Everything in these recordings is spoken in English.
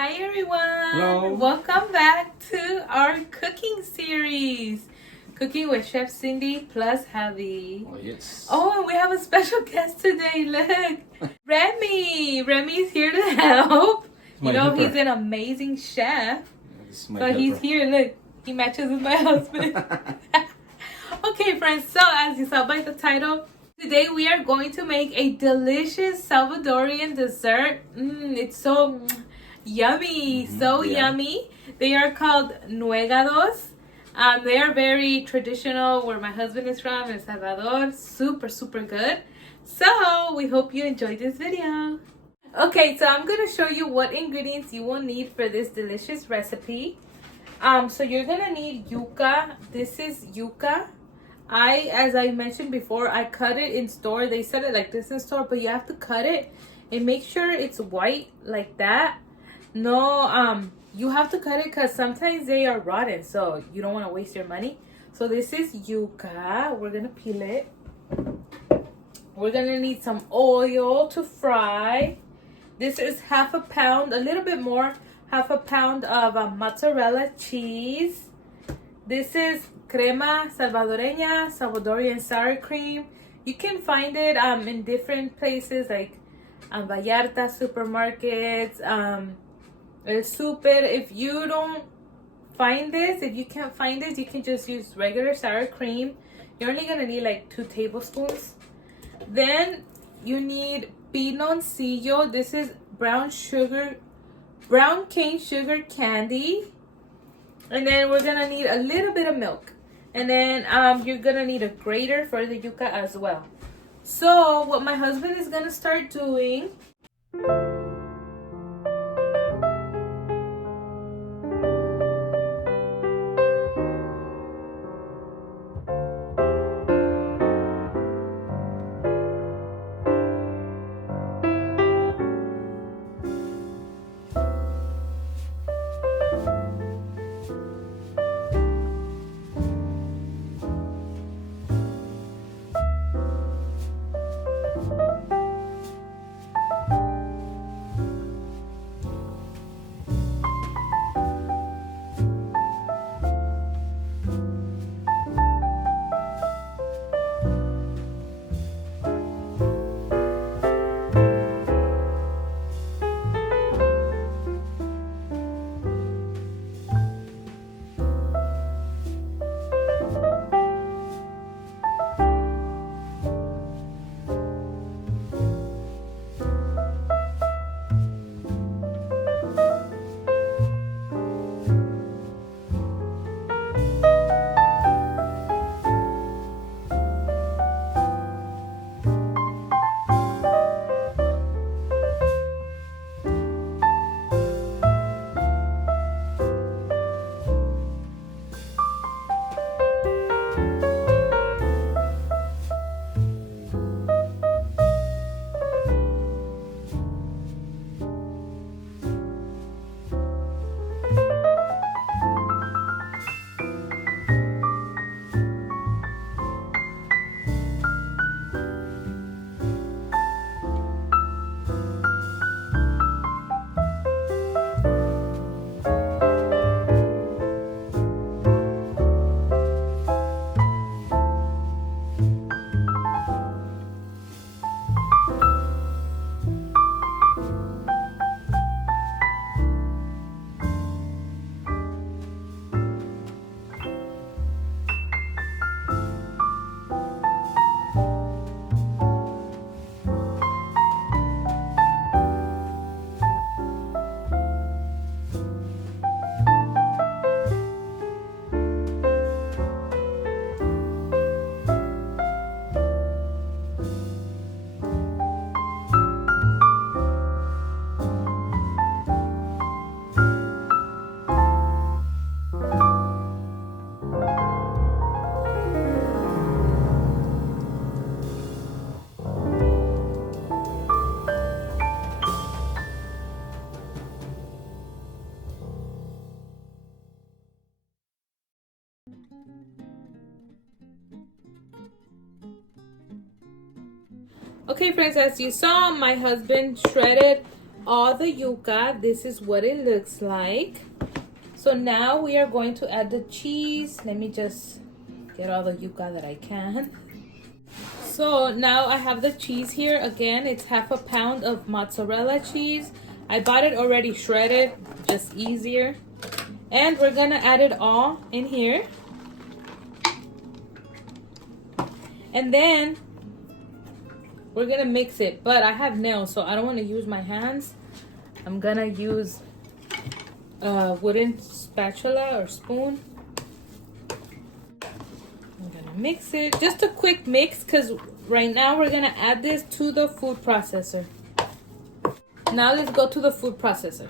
Hi everyone! Hello! Welcome back to our cooking series. Cooking with Chef Cindy plus Javi. Oh, yes. Oh, and we have a special guest today. Look! Remy! Remy's here to help. You know, he's an amazing chef. So he's here. Look, he matches with my husband. Okay, friends, so as you saw by the title, today we are going to make a delicious Salvadorian dessert. It's so yummy, yummy. They are called Nuegados. They are very traditional where my husband is from, in Salvador. Super, super good. So we hope you enjoyed this video. Okay, so I'm going to show you what ingredients you will need for this delicious recipe. So you're going to need yuca. This is yuca. As I mentioned before, I cut it in store. They sell it like this in store, but you have to cut it and make sure it's white like that. No, you have to cut it because sometimes they are rotten, so you don't want to waste your money. So this is yuca. We're gonna peel it. We're gonna need some oil to fry. This is half a pound, a little bit more, half a pound of mozzarella cheese. This is crema Salvadorian sour cream. You can find it in different places like Vallarta supermarkets, El Super. If you don't find this, if you can't find this, you can just use regular sour cream. You're only gonna need like 2 tablespoons. Then you need pinoncillo. This is brown cane sugar candy. And then we're gonna need a little bit of milk. And then you're gonna need a grater for the yuca as well. So what my husband is gonna start doing, okay, friends, as you saw, my husband shredded all the yuca. This is what it looks like. So now we are going to add the cheese. Let me just get all the yuca that I can. So now I have the cheese here. Again, it's 1/2 pound of mozzarella cheese. I bought it already shredded, just easier. And we're gonna add it all in here. And then we're gonna mix it. But I have nails, so I don't wanna use my hands. I'm gonna use a wooden spatula or spoon. I'm gonna mix it. Just a quick mix, because right now we're gonna add this to the food processor. Now let's go to the food processor.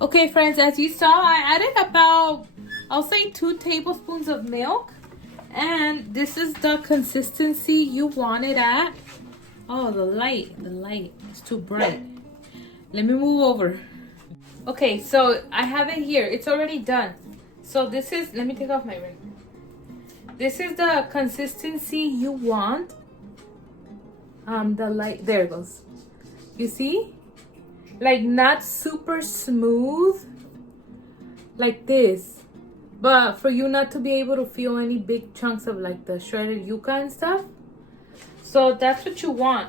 Okay, friends, as you saw, I added about, I'll say 2 tablespoons of milk. And this is the consistency you want it at. Oh, the light is too bright. Let me move over. Okay, so I have it here. It's already done. So this is, let me take off my ring. This is the consistency you want. The light, there it goes. You see? Like not super smooth like this, but for you not to be able to feel any big chunks of like the shredded yuca and stuff. So that's what you want.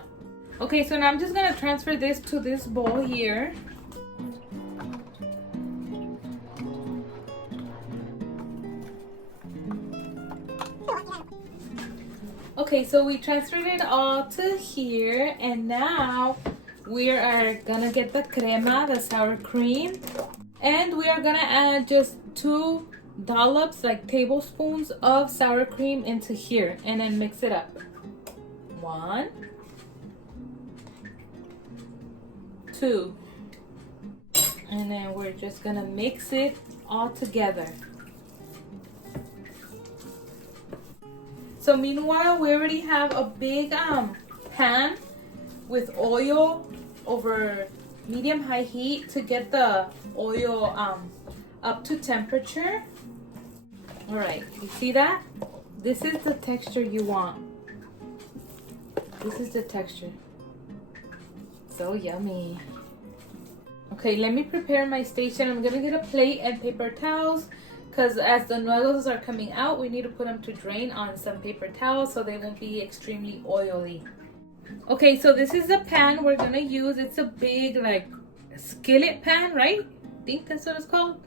Okay, so now I'm just gonna transfer this to this bowl here. Okay, so we transferred it all to here, and now we are gonna get the crema, the sour cream, and we are gonna add just 2 dollops, like tablespoons of sour cream into here, and then mix it up. 1, 2, and then we're just gonna mix it all together. So meanwhile, we already have a big pan with oil over medium-high heat to get the oil up to temperature. All right, you see that? This is the texture you want. This is the texture. So yummy. Okay, let me prepare my station. I'm gonna get a plate and paper towels, because as the nuegados are coming out, we need to put them to drain on some paper towels so they won't be extremely oily. Okay, so this is the pan we're gonna use. It's a big like skillet pan, right? I think that's what it's called.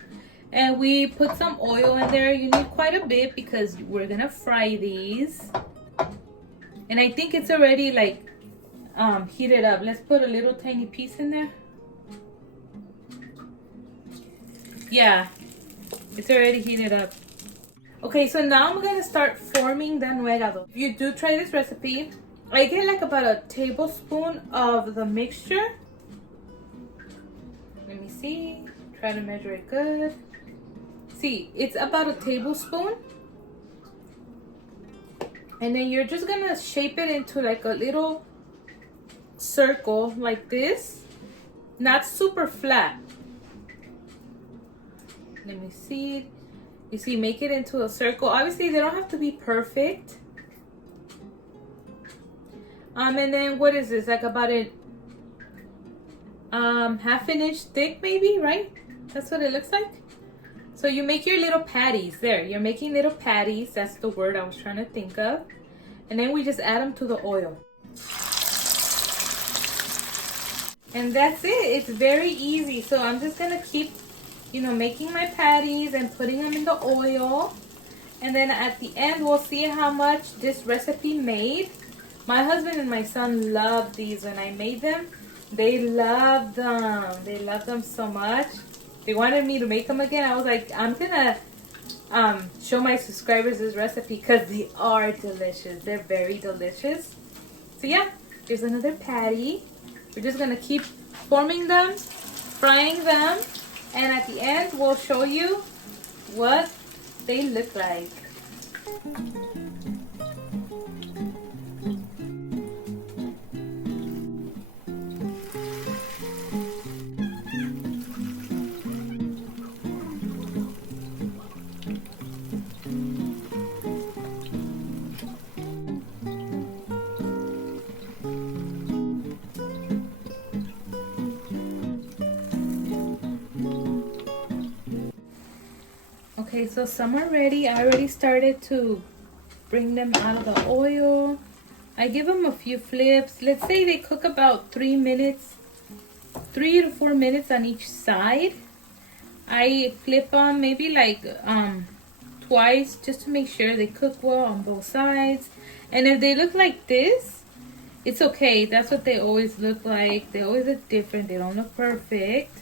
And we put some oil in there. You need quite a bit because we're gonna fry these. And I think it's already like heated up. Let's put a little tiny piece in there. Yeah, it's already heated up. Okay, so now I'm gonna start forming the nuegado. If you do try this recipe, I get like about a tablespoon of the mixture. Let me see. Try to measure it good. See, it's about a tablespoon. And then you're just gonna shape it into like a little circle like this. Not super flat. Let me see. You see, make it into a circle. Obviously, they don't have to be perfect. And then what is this? Like about a half an inch thick, maybe, right? That's what it looks like. So you make your little patties. There, you're making little patties. That's the word I was trying to think of. And then we just add them to the oil. And that's it. It's very easy. So I'm just gonna keep, you know, making my patties and putting them in the oil. And then at the end, we'll see how much this recipe made. My husband and my son loved these when I made them. They loved them. They loved them so much. They wanted me to make them again. I was like, I'm gonna show my subscribers this recipe because they are delicious. They're very delicious. So yeah, Here's another patty. We're just gonna keep forming them, frying them, and at the end we'll show you what they look like. Okay, so some are ready. I already started to bring them out of the oil. I give them a few flips. Let's say they cook about 3 minutes, 3 to 4 minutes on each side. I flip them maybe like twice just to make sure they cook well on both sides. And if they look like this, it's okay. That's what they always look like. They always look different. They don't look perfect.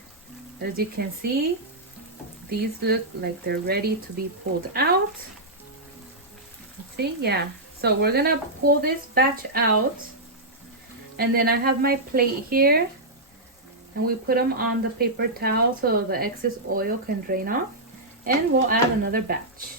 As you can see, these look like they're ready to be pulled out. See, yeah. So we're gonna pull this batch out, and then I have my plate here, and we put them on the paper towel so the excess oil can drain off, and we'll add another batch.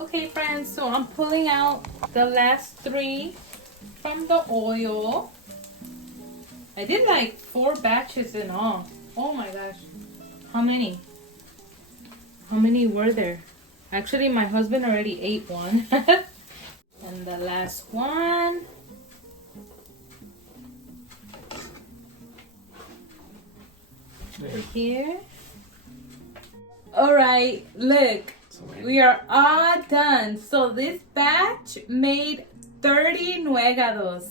Okay friends, so I'm pulling out the last 3 from the oil. I did like 4 batches in all. Oh my gosh. How many? How many were there? Actually, my husband already ate one. And the last one. Right here. Alright, look. We are all done. So this batch made 30 nuegados.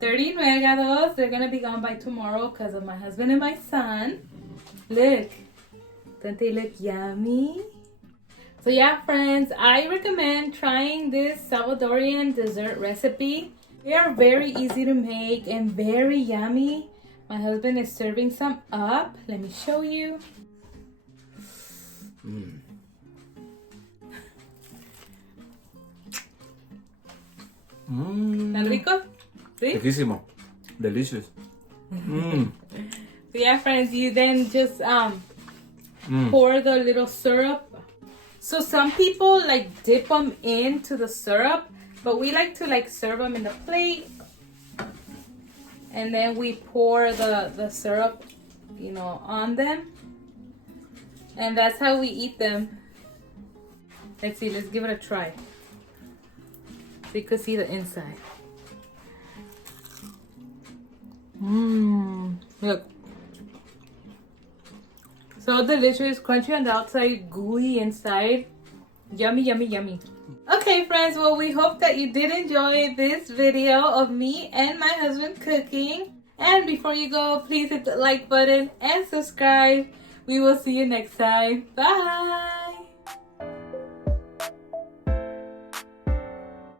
30 nuegados. They're going to be gone by tomorrow because of my husband and my son. Look. Don't they look yummy? So yeah, friends, I recommend trying this Salvadorian dessert recipe. They are very easy to make and very yummy. My husband is serving some up. Let me show you. ¿Tan rico? ¿Sí? Riquísimo. Delicious. So yeah, friends, you then just pour the little syrup. So some people like dip them into the syrup, but we like to like serve them in the plate. And then we pour the syrup, you know, on them. And that's how we eat them. Let's see, let's give it a try. So you could see the inside. Look. So delicious, crunchy on the outside, gooey inside. Yummy, yummy, yummy. Okay, friends, well, we hope that you did enjoy this video of me and my husband cooking. And before you go, please hit the like button and subscribe. We will see you next time. Bye!